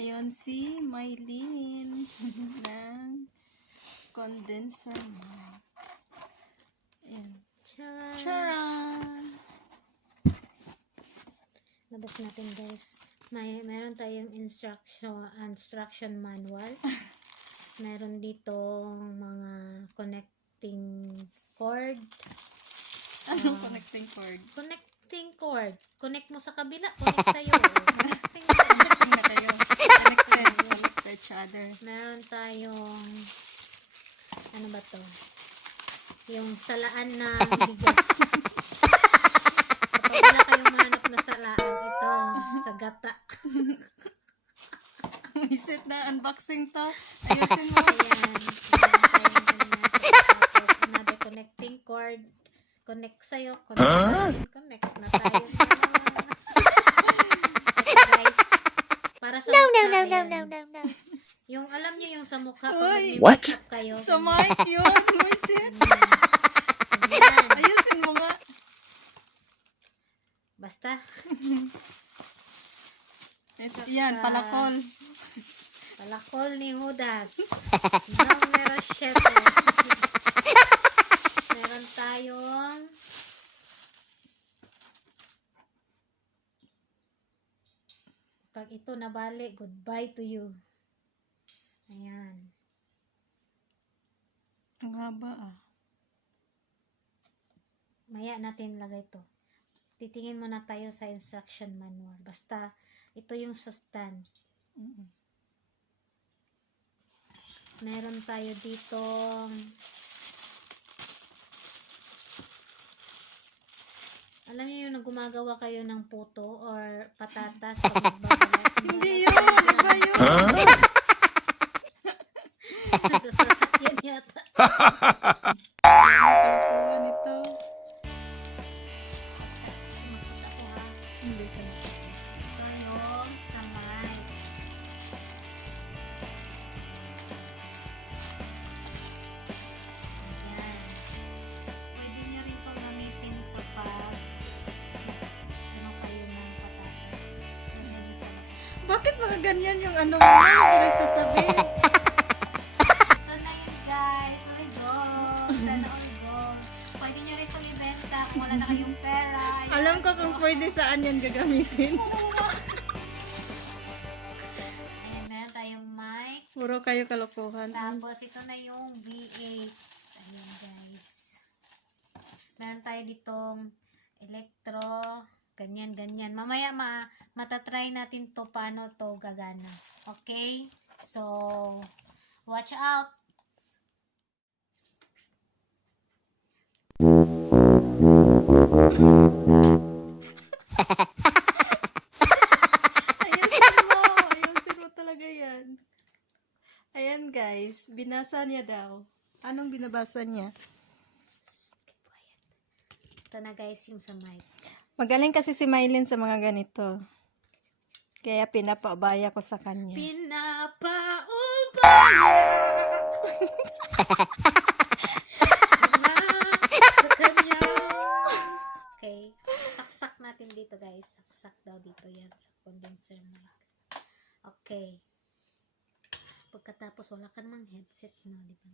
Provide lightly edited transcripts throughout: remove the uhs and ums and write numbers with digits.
ngayon si Mylene ng condenser mic. Ayan. Charan! Labas natin guys. Meron tayong instruction manual. Meron ditong mga connecting cord. Anong connecting cord? Connecting cord. Connect mo sa kabila, connect sa'yo. Connecting cord. Connecting na kayo. Connect to each other. Meron tayong ano ba to? Yung salaan na bigas. Kapag wala kayong manap na salaan, ito, sa gata. Isit na unboxing to. Ayusin mo. Ayan. Tapos, another connecting cord. Connect sa'yo. Connect na tayo. Ito guys. Para sa mukha. No. Yung alam nyo yung sa mukha. Uy, what? Kayo, Sa mic yun. Isit. Ayan. Ayusin mo nga. Basta. Ito, yan, palakol. Palakol ni Judas. Numero 7. Meron tayong pag ito nabali, goodbye to you. Ayan. Ang haba ah. Maya natin lagay to. Titingin muna tayo sa instruction manual. Basta, ito yung sa stand. Meron tayo dito alam niyo yung gumagawa kayo ng puto or patatas pag magbabalay. Hindi yun. Iba yun. Sa sasakyan yata. Kalokohan ito. Makita ko ha. Hindi ka na. Ito yung sa mic. Ayan. Pwede nyo rin itong gamitin kapag ano kayo ng patatas. Lagyan nyo sa laki. Bakit mga ganyan yung ano mo? Yung pinagsasabi? Ito na yun guys. Uy, go. Sana all go. Pwede nyo rin itong ibenta kung wala na kayong pera. Ayan. Alam ko kung pwede saan yan gagamitin. Ayan, meron tayong mic. Puro kayo kalokohan. Tapos, ito na yung V8. Ayan, guys. Meron tayo ditong electro. Ganyan, ganyan. Mamaya, matatry natin to paano to gagana. Okay? So, watch out. Ayusin mo talaga yan. Ayan guys, binasa niya daw. Anong binabasa niya? Ito na guys yung sa mic. Magaling kasi si Mylene sa mga ganito. Kaya pinapaubaya ko sa kanya. Sa kanya. Okay. Saksak natin dito guys. Saksak daw dito yan sa condenser mic. Okay. Pagkatapos wala ka namang headset no, di ba?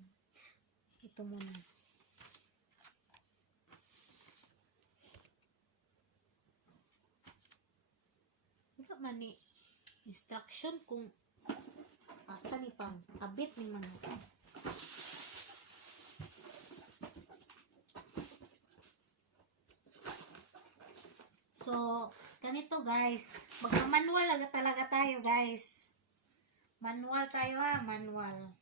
Ito muna. Wala man ni instruction kung asa ni pang abit ni mga. So, ganito guys. Magma-manual talaga tayo guys. Manual tayo ha, manual.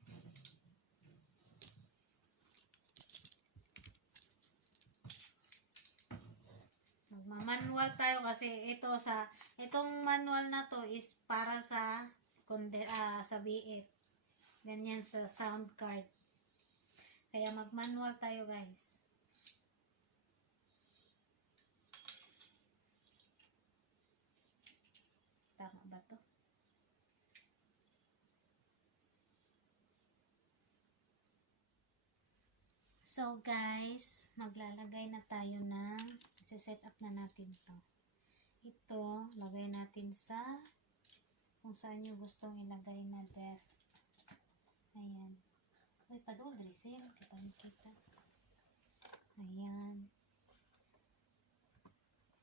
Magma-manual tayo kasi itong manual na to is para sa sa V8. Ganyan sa sound card. Kaya mag-manual tayo guys. Tama ba to? So guys, maglalagay na tayo ng set up na natin to. Ito, lagay natin sa kung saan nyo gustong ilagay na desk. Ayan. Uy, padol, Rizal. Kita. Ayan.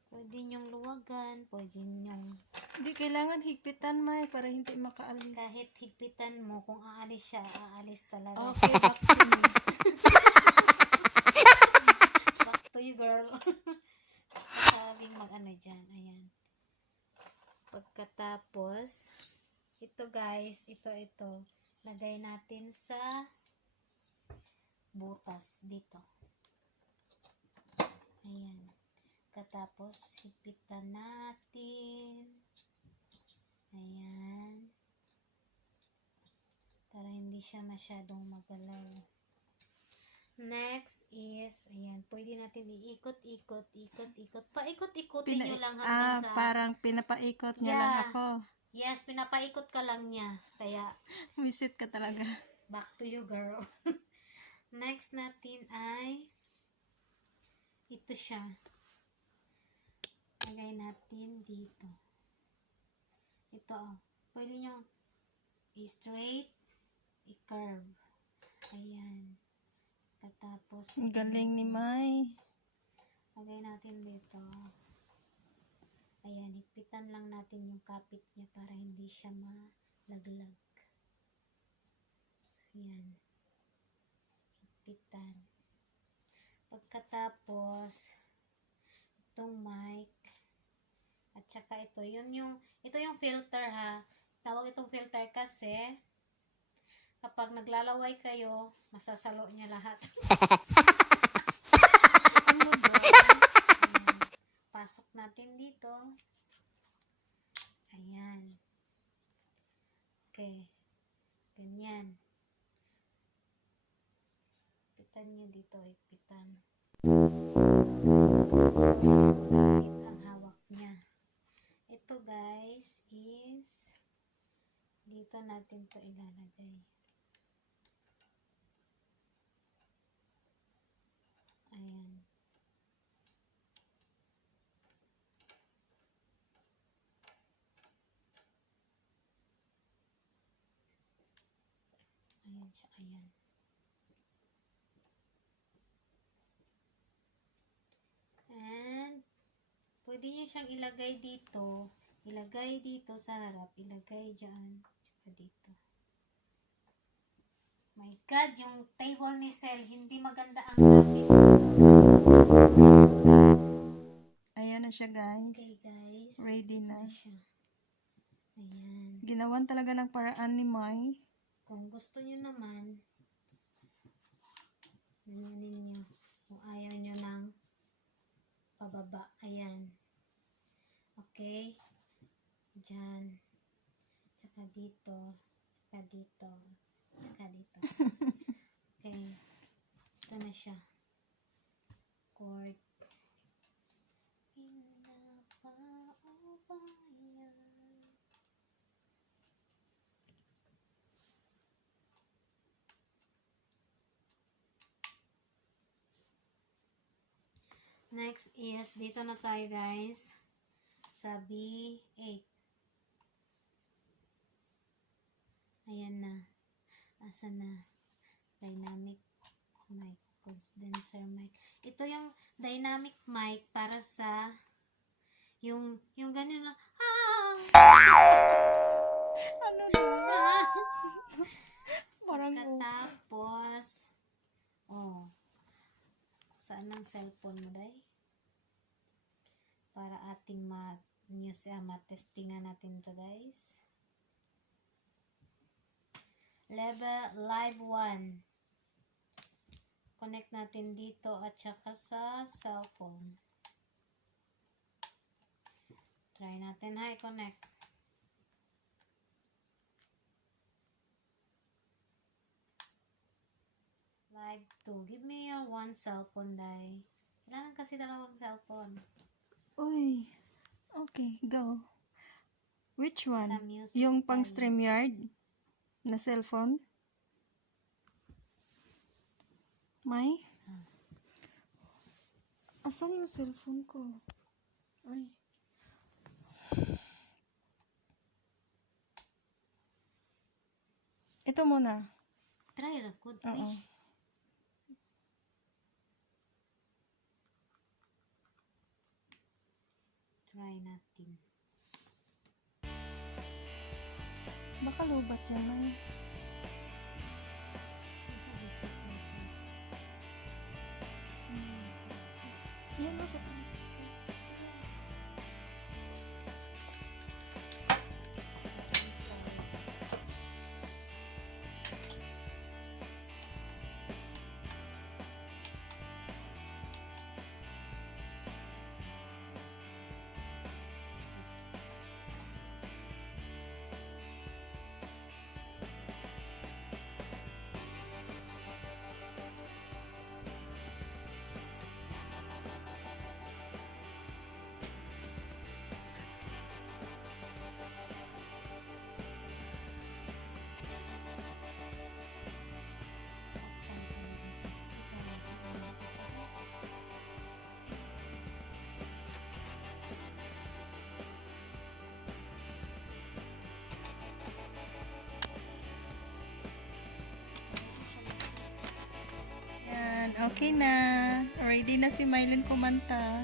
Pwede nyong luwagan, pwede nyong Hindi kailangan higpitan, May, para hindi makaalis. kahit higpitan mo, kung aalis siya, aalis talaga. Okay, back to me. Back to you, girl. Sabing mag-ano dyan. Ayan. Pagkatapos, ito guys, ito. Lagay natin sa butas dito. Ayan. Pagkatapos, hipitan natin. Ayan. Para hindi siya masyadong magalaw. Next is, ayan, pwede natin iikot. Paikot-ikotin nyo lang hanggang sa... Parang pinapaikot niya lang Yeah. ako. Yes, pinapaikot ka lang niya. Kaya, Visit ka talaga. back to you, girl. Next natin ay, ito siya. Lagay natin dito. Ito, oh. Pwede nyo i-straight, i-curve. Ayan. Katapos, Ang galing ni May. lagay natin dito. Ayan, higpitan lang natin yung kapit niya para hindi siya malaglag. Ayan. Higpitan. Pagkatapos, itong mic, at saka ito yung filter ha. Tawag itong filter kasi, kapag naglalaway kayo, masasalo niya lahat. Ano ba? Ayan. Pasok natin dito. Ayan. Okay. Ganyan. Ipitan niya dito. Ipitan. Ang hawak niya. Ito guys is dito natin to ilalagay. Ayan. Ayan siya, ayan. And, pwede nyo siyang ilagay dito sa harap, ilagay dyan, tsaka dito. My God, yung table ni Sel, hindi maganda ang gamit. Ayan na siya, guys. Okay guys, Ready na. siya. Ayan. Ginawan talaga ng paraan ni May. Kung gusto nyo naman, ganyanin nyo. Kung ayaw nyo ng pababa. Ayan. Okay. Diyan. Tsaka dito. Tsaka dito. Tsaka dito. Okay. Ito na siya. Chord. Next is, dito na tayo guys, sa B8. Ayan na. Asa na? Dynamic mic, condenser mic. Ito yung dynamic mic para sa yung ganyan na Ano na? Parang Katapos, saan ang cellphone mo, day? Para ating matestingan natin to guys. Live 1. Connect natin dito at saka sa cellphone. Try natin ha, i-connect. Live 2. Give me your one cellphone, day. Kailangan kasi dalawang cellphone. Uy. Okay, go. Which Sa one? music Yung pang tayo. StreamYard na cellphone? May? Asan yung cellphone ko? Ay. Ito muna. Try ra good. Oo. Try natin. Baka lubat yan, May. Yan o, sa taas. Yan, okay na. Ready na si Mylene kumanta.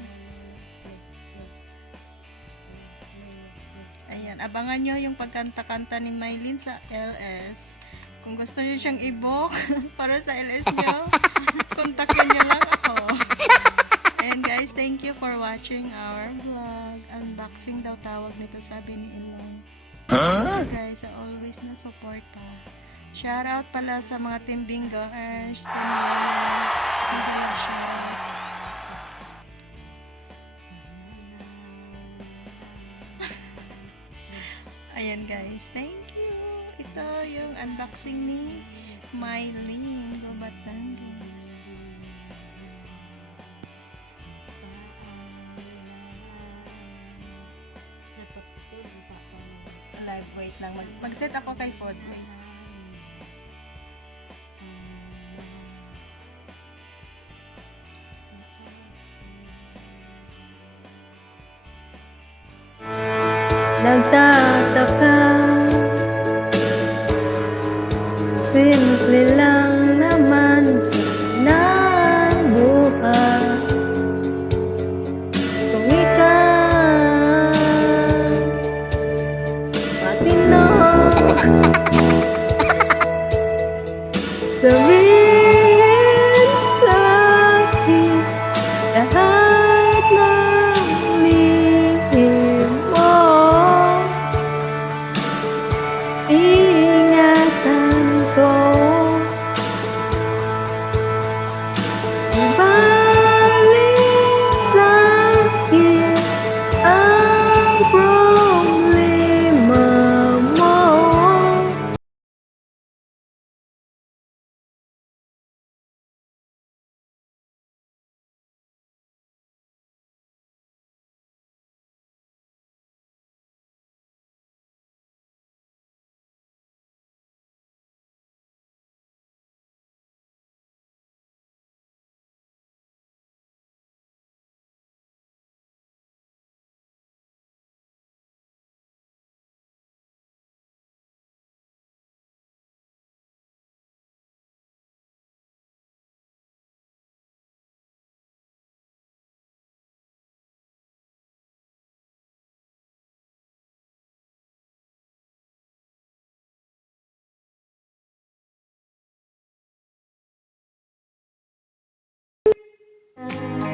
Ayan, abangan nyo yung pagkanta-kanta ni Mylene sa LS. Kung gusto nyo siyang i-book para sa LS nyo, kontakin nyo lang ako. And guys, thank you for watching our vlog. Unboxing daw tawag nito, sabi ni Elon. Guys, always na suporta. Shoutout pala sa mga Team Bingoers, Team Mona, Mega Love shoutout. Ayan guys, thank you. Ito yung unboxing ni Mylene Gubatangi. Live, wait lang. Mag-set ako kay Fod. Wait. Nagtataka, simple lang naman ng buhay. Kung ikaw matino, sabihin sa'kin lahat ng lihim mo. Ingatan ko, ibalik sa'kin ang problema mo.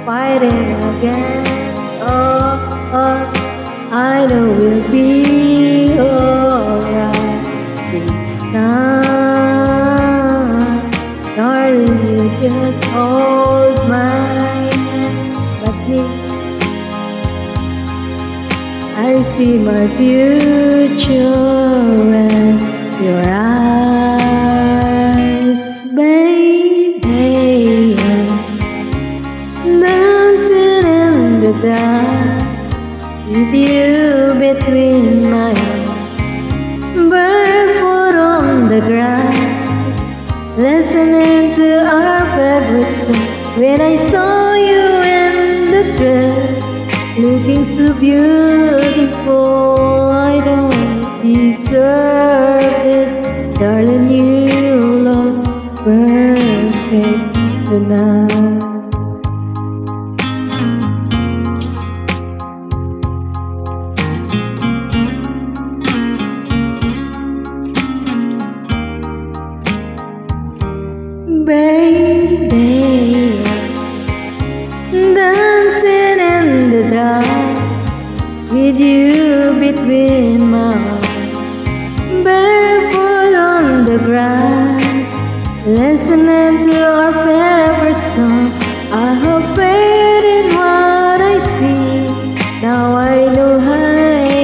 Fighting against all odds, I know we'll be alright this time. Darling, you just hold my hand, let me. I see my future in your eyes, baby. Dancing in the dark with you between my arms, barefoot on the grass, listening to our favorite song. When I saw you in the dress, looking so beautiful, I don't deserve this darling, you look perfect tonight. Baby, dancing in the dark with you between my arms, barefoot on the grass, listening to our favorite song. I have faith in what I see. Now I know I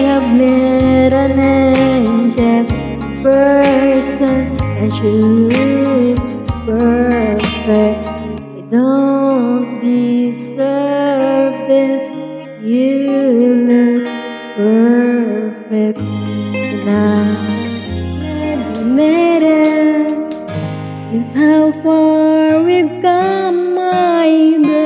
have met an angel person, and she looks perfect. I don't deserve this. You look perfect tonight. We made it. Look how far we've come, my baby.